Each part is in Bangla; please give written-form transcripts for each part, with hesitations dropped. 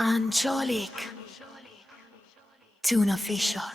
Angelic Tuna Fisher.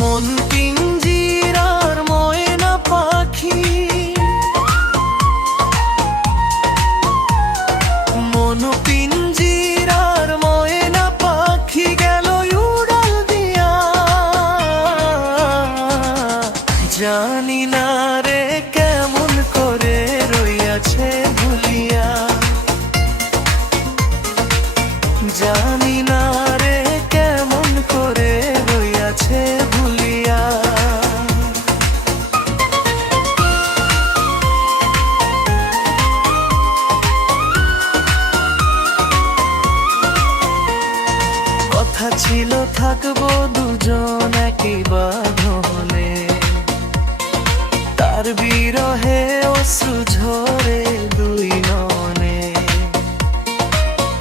মন পিঞ্জিরার ময়না পাখি, মন পিঞ্জিরার ময়না পাখি গেল উড়াল দিয়া। জানি না রে কেমন করে রইয়াছে ভুলিয়া, জানি না রে কেমন করে রইয়াছে ভুলিয়া। কথা ছিল থাকবো দুজন একই বাঁধনে, তার বিরহে অশ্রু ঝরে দুই নয়নে।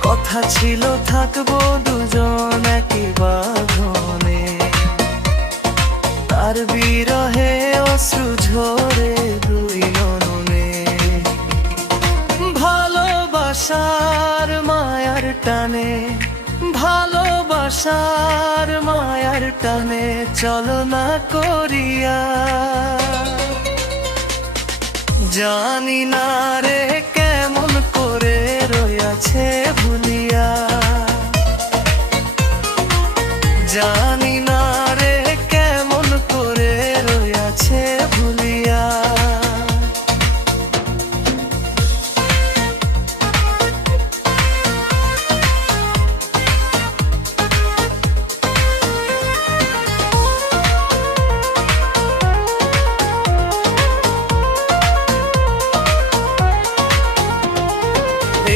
কথা ছিল থাকবো দুজন একই বাঁধনে, তার বিরহে অশ্রু ঝরে দুই নয়নে। ভালোবাসার মায়ার টানে, ভালোবাসার মায়ার টানে চলো না করিয়া। জানি না রে কেমন করে রইয়াছে ভুলিয়া, জানি না রে কেমন করে রইয়াছে ভুলিয়া।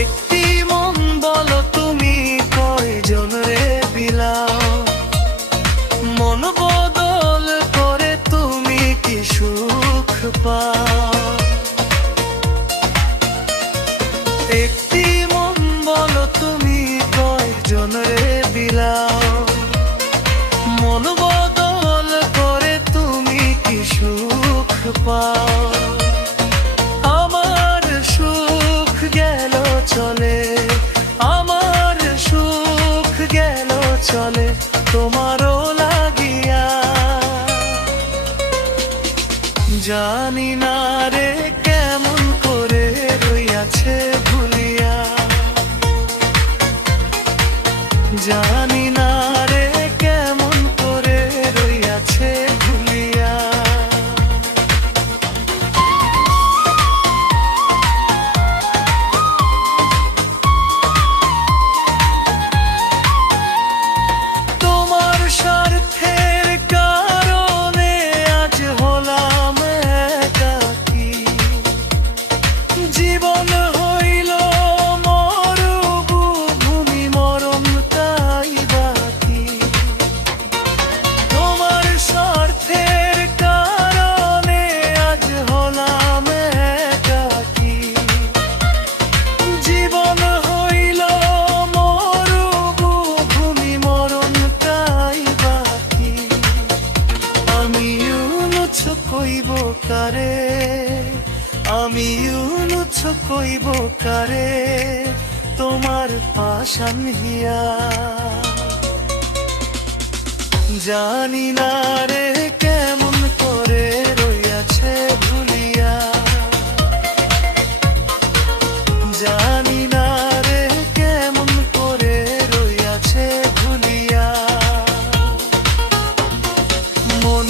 একটি মন বলো তুমি কয়জন রে বিলাও, মন বদল করে তুমি কি সুখ পাও। একটি মন বলো তুমি কয়জন রে বিলাও, মন বদল করে তুমি কি সুখ পাও। আমার সুখ গেল চলে, আমার সুখ গেল চলে তোমারও লাগিয়া। জানি না রে কেমন করে রইয়াছে ভুলিয়া, জানি না রে কেমন করে রইয়াছে ভুলিয়া। তোমার স্বার্থের কারণে আজ হলাম একাকী, জীবন হইল মরুভূমি মরণ তাই বাকি। তোমার স্বার্থের কারণে আজ হলাম একাকী, জীবন হইল মরুভূমি মরণ তাই বাকি। আমি ইউনুছ কইব কারে, আমি ইউনুছ কইব কারে তোমার পাশান হিয়া। জানি না রে কেমন করে রইয়াছে ভুলিয়া, জানি না রে কেমন করে রইয়াছে ভুলিয়া। মন